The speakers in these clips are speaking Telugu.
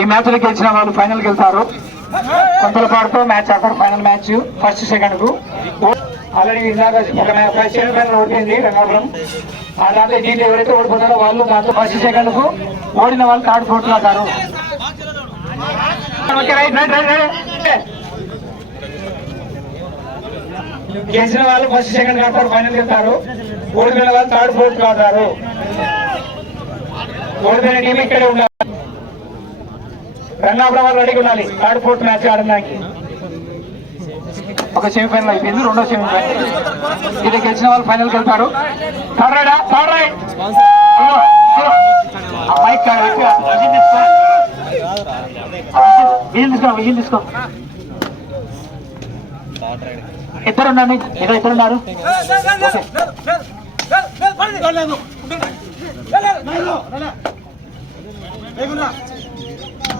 ఈ మ్యాచ్లో గెలిచిన వాళ్ళు ఫైనల్కి వెళ్తారు కొంతలపాటుతో మ్యాచ్ ఆడతారు ఫైనల్ మ్యాచ్ ఫస్ట్ సెకండ్కు. ఆల్రెడీ ఇందాక ఒక ఓడిపోయింది రంగాపురం. ఆ దాంట్లో దీంట్లో ఎవరైతే ఓడిపోతారో వాళ్ళు దాంట్లో ఫస్ట్ సెకండ్కు ఓడిన వాళ్ళు థర్డ్ ఫోర్త్ అవుతారు ఓకే గెలిచిన వాళ్ళు ఫస్ట్ సెకండ్ ఆడతారు ఫైనల్ వెళ్తారు ఓడిపోయిన వాళ్ళు థర్డ్ ఫోర్త్ ఆడతారు ఓడిపోయిన టీం ఇక్కడే ఉండాలి. రంగాపురం వాళ్ళు రెడీగా ఉండాలి థర్డ్ ఫోర్త్ మ్యాచ్ ఆడడానికి ఒక సెమీఫైనల్ అయిపోయింది రెండో సెమీఫైనల్ ఇది గెలిచిన వాళ్ళు ఫైనల్కి వెళ్తారు థర్డ్ రైడా థర్డ్ రైడ్ మైక్ తీసుకో తీసుకో వీలు తీసుకో ఇద్దరు ఉన్నారు ఇద్దరు ఇద్దరు ఉన్నారు okay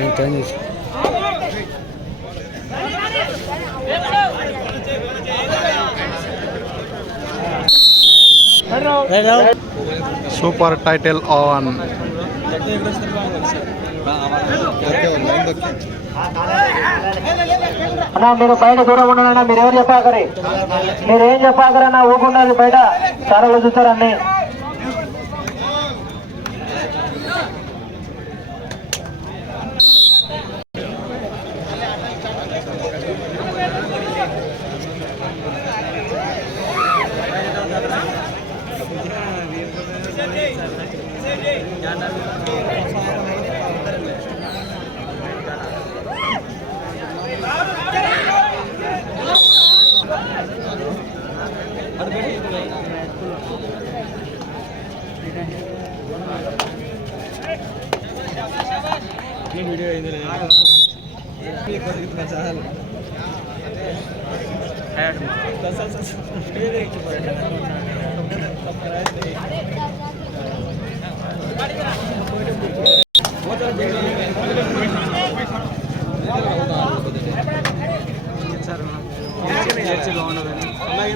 demote demote super title on అన్నా మీరు బయట దూరం ఉండనన్నా మీరు ఎవరు చెప్పాకరి? మీరు ఏం చెప్పాకరన్నా ఊరుకున్నది బయట. చాలా చూస్తారన్ని. వీడియో అయింది చర్చి బాగుండదని అలాగే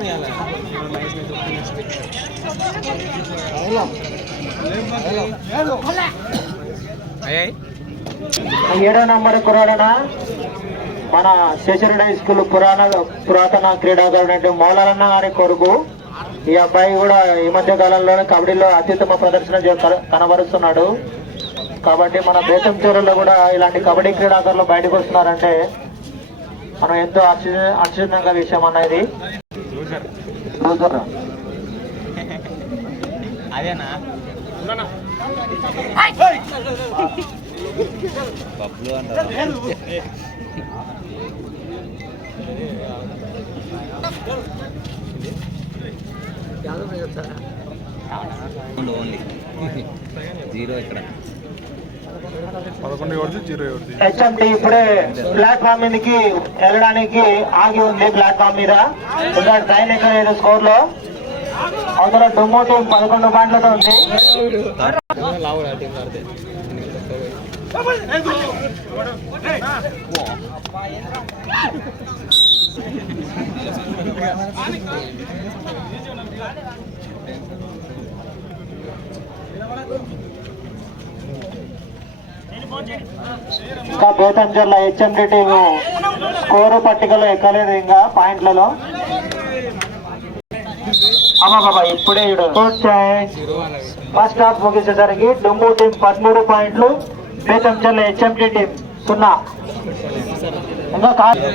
అయ్యాయి? ఏడో నంబర్ కురాడన మన శేషరుడు హై స్కూల్ పురాణ పురాతన క్రీడాకారుడు మౌలాలన్న గారి కొడుకు. ఈ అబ్బాయి కూడా ఈ మధ్య కాలంలోనే కబడ్డీలో అత్యుత్తమ ప్రదర్శన కనబరుస్తున్నాడు. కాబట్టి మన దేశం చివరిలో కూడా ఇలాంటి కబడ్డీ క్రీడాకారులు బయటకు వస్తున్నారంటే మనం ఎంతో ఆశ్చర్య ఆశ్చర్యంగా విషయం అన్న ఇది. చూద్దాం. అదేనా? పప్పులు అంటారు ఓన్లీ జీరో ఇక్కడ హెచ్ఎండి ఇప్పుడే ప్లాట్ఫామ్ మీదకి వెళ్ళడానికి ఆగి ఉంది ప్లాట్ఫామ్ మీద. ఇంకా ట్రైన్ ఎక్కలేదు స్కోర్లో అందులో డొమ్మో టీం పదకొండు పాయింట్లతో ఉంది. ఇంకా బేతంజర్ల హెచ్ఎండి టీం స్కోరు పట్టికలో ఎక్కలేదు ఇంకా పాయింట్లలో. ఇప్పుడే ఫస్ట్ హాఫ్ ముగిసేసరికి డుమ్ము టీం పదమూడు పాయింట్లు. బేతంజర్ల హెచ్ఎండి టీం సున్నా. ఇంకా కాదు.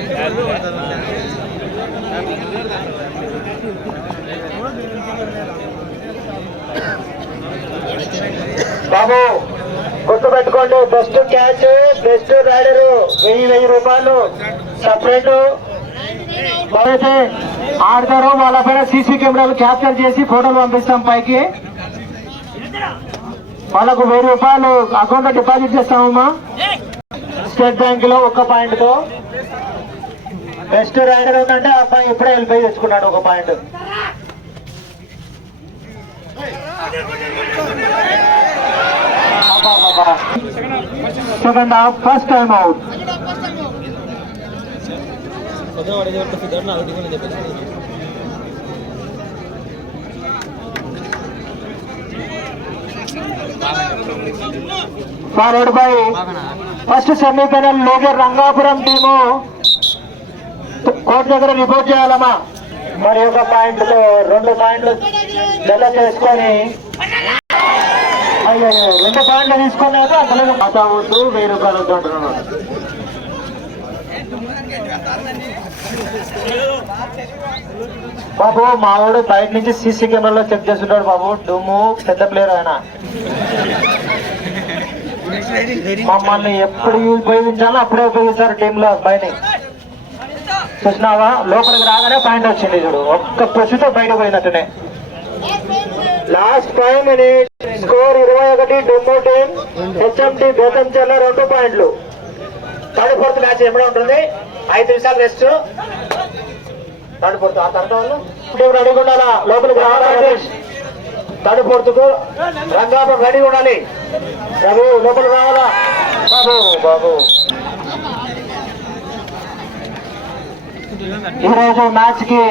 బాబు గుర్తు పెట్టుకోండి బెస్ట్ క్యాచ్ బెస్ట్ రైడరు వెయ్యి వెయ్యి రూపాయలు. సపరేట్ ఎవరైతే ఆడతారో వాళ్ళ పైన సీసీ కెమెరాలు క్యాప్చర్ చేసి ఫోటోలు పంపిస్తాం పైకి. వాళ్ళకు వెయ్యి రూపాయలు అకౌంట్లో డిపాజిట్ చేస్తామమ్మా. స్టేట్ బ్యాంక్లో ఒక్క పాయింట్తో. బెస్ట్ రైడర్ ఉందంటే ఆ అబ్బాయి ఇప్పుడే వెళ్ళిపోయి తెచ్చుకున్నాడు ఒక point. Second half first time out. Followed by first semifinal లోగే Rangapuram team court దగ్గర రిపోర్ట్ చేయాలమ్మా. మరి ఒక పాయింట్తో రెండు పాయింట్లు జల్ల చేసుకొని అయ్యో రెండు పాయింట్లు తీసుకున్నాక అసలు మాతా వద్దు వెయ్యి రూపాయలు వద్దు అంటున్నాను బాబు మావాడు బయట నుంచి సీసీ కెమెరాలో చెక్ చేస్తుంటాడు బాబు. డుమ్ము పెద్ద ప్లేయర్ ఆయన. మమ్మల్ని ఎప్పుడు ఉపయోగించాలో అప్పుడే ఉపయోగిస్తారు టీంలో అబ్బాయిని చూసినావా? లోపలికి రాగానే పాయింట్ వచ్చింది చూడు. ఒక్క పుషితో బయట పోయినట్టునే. లాస్ట్ ఫైవ్ మినిట్ స్కోర్ ఇరవై ఒకటి డొమ్మో టీం హెచ్ఎంటి బేతంచెల్ల రెండు పాయింట్లు. థర్డ్ ఫోర్త్ మ్యాచ్ ఎప్పుడు ఉంటుంది? ఐదు నిమిషాలు రెస్ట్ థర్డ్ ఫోర్త్ ఆ తర్వాత వాళ్ళు. టీం రెడీగా ఉండాలా లోపలికి రావాలా రమేష్ థర్డ్ ఫోర్త్కు రంగాపురం రెడీగా ఉండాలి. బాబు లోపలికి రావాలా? బాబు బాబు. ఈరోజు మ్యాచ్కి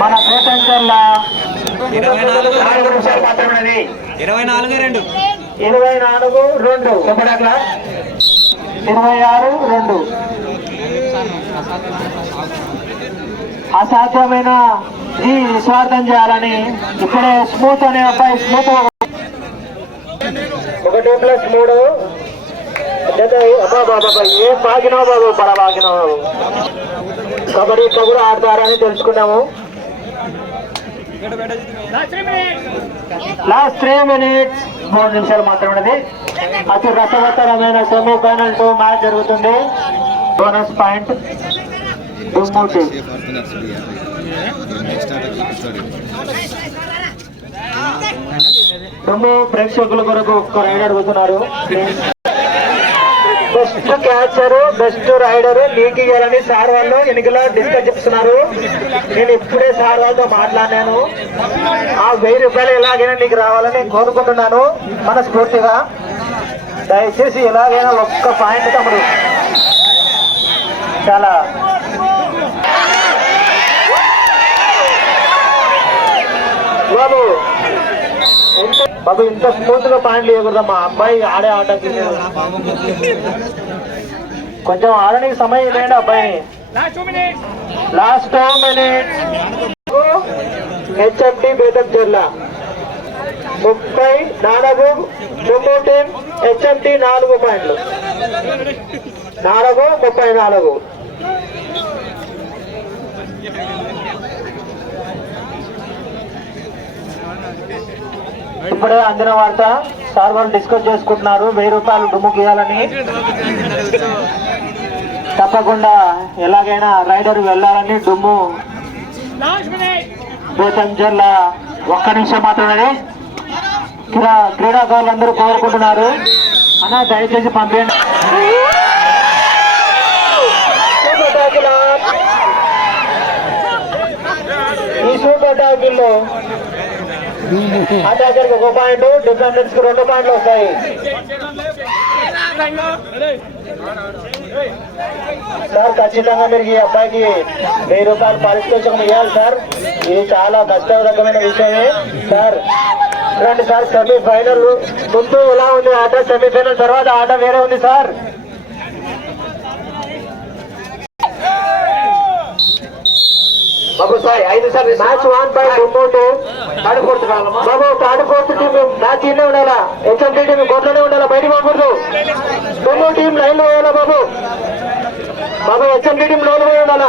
మన బేతంచెల్ల నాలుగు నిమిషాలు మాత్రమే ఇరవై నాలుగు రెండు. ఇరవై నాలుగు రెండు. ఇరవై ఆరు రెండు. అసాధ్యమైన ఈ స్వార్థం చేయాలని ఇప్పుడే స్మూత్ అనే అబ్బాయి స్మూత్ ఒకటి ప్లస్ మూడు. ఏం బాగినావు బాబు బాగినావు బాబు కబడ్డీ ఇట్లా కూడా ఆడతారని తెలుసుకున్నాము. లాస్ట్ త్రీ మినిట్స్ మూడు నిమిషాలు మాత్రమే అతి రసవత్తరమైన సెమీఫైనల్ టూ మ్యాచ్ జరుగుతుంది. బోనస్ పాయింట్ డుమ్ము టీం ప్రేక్షకుల కొరకు ఒక్క రైడర్ అడుగుతున్నారు. బెస్ట్ క్యాచర్ బెస్ట్ రైడర్ నీకు ఇవ్వాలని సార్ వాళ్ళు ఎన్నికలో డిస్కస్ చెప్తున్నారు నేను ఇప్పుడే సార్ వాళ్ళతో మాట్లాడినాను. ఆ వెయ్యి రూపాయలు ఎలాగైనా నీకు రావాలని కోరుకుంటున్నాను. మనస్ఫూర్తిగా. దయచేసి ఎలాగైనా ఒక్క పాయింట్ తమ్ముడు. చాలా బాబు ఇంత స్మూత్గా పాయింట్లు ఇవ్వకూడదమ్మా అబ్బాయి ఆడే ఆట కొంచెం ఆడడానికి సమయం ఇవ్వండి అబ్బాయి. లాస్ట్ టూ మినిట్ హెచ్ఎండి బేటప్ జిల్లా ముప్పై నాలుగు జమ్మూ టీం హెచ్ఎండి నాలుగు పాయింట్లు. నాలుగు ముప్పై నాలుగు. ఇప్పుడే అందిన వార్త సార్ వాళ్ళు డిస్కస్ చేసుకుంటున్నారు. వెయ్యి రూపాయలు డుమ్ము గీయాలని. తప్పకుండా ఎలాగైనా రైడర్ వెళ్ళాలని డుమ్ము బేతంజర్ల ఒక్క నిమిషం మాత్రమే క్రీడా క్రీడాకారులందరూ కోరుకుంటున్నారు. అన్న దయచేసి పంపించండి ఈ సూపర్ టాకిల్లో అటాకర్కి ఒక పాయింట్ డిఫెండర్స్కి రెండు పాయింట్లు వస్తాయి. సార్ ఖచ్చితంగా మీరు ఈ అబ్బాయికి వెయ్యి రూపాయలు పారితోషికం ఇవ్వాలి సార్. ఇది చాలా కష్టరకమైన విషయమే. సార్ చూడండి సార్ సెమీఫైనల్ ముందు ఎలా ఉంది ఆట? సెమీఫైనల్ తర్వాత ఆట వేరే ఉంది సార్. బాబు సార్ ఐదు sir match one by fourth Babu third fourth team match ఇన్నే ఉండాలా? హెచ్ఎండి టీం కోట్లోనే ఉండాలా? బయట పోకూడదు డుమ్మో టీం లైన్లో పోవాలా బాబు? బాబు హెచ్ఎండి టీం లోన్ పోయి ఉండాలా?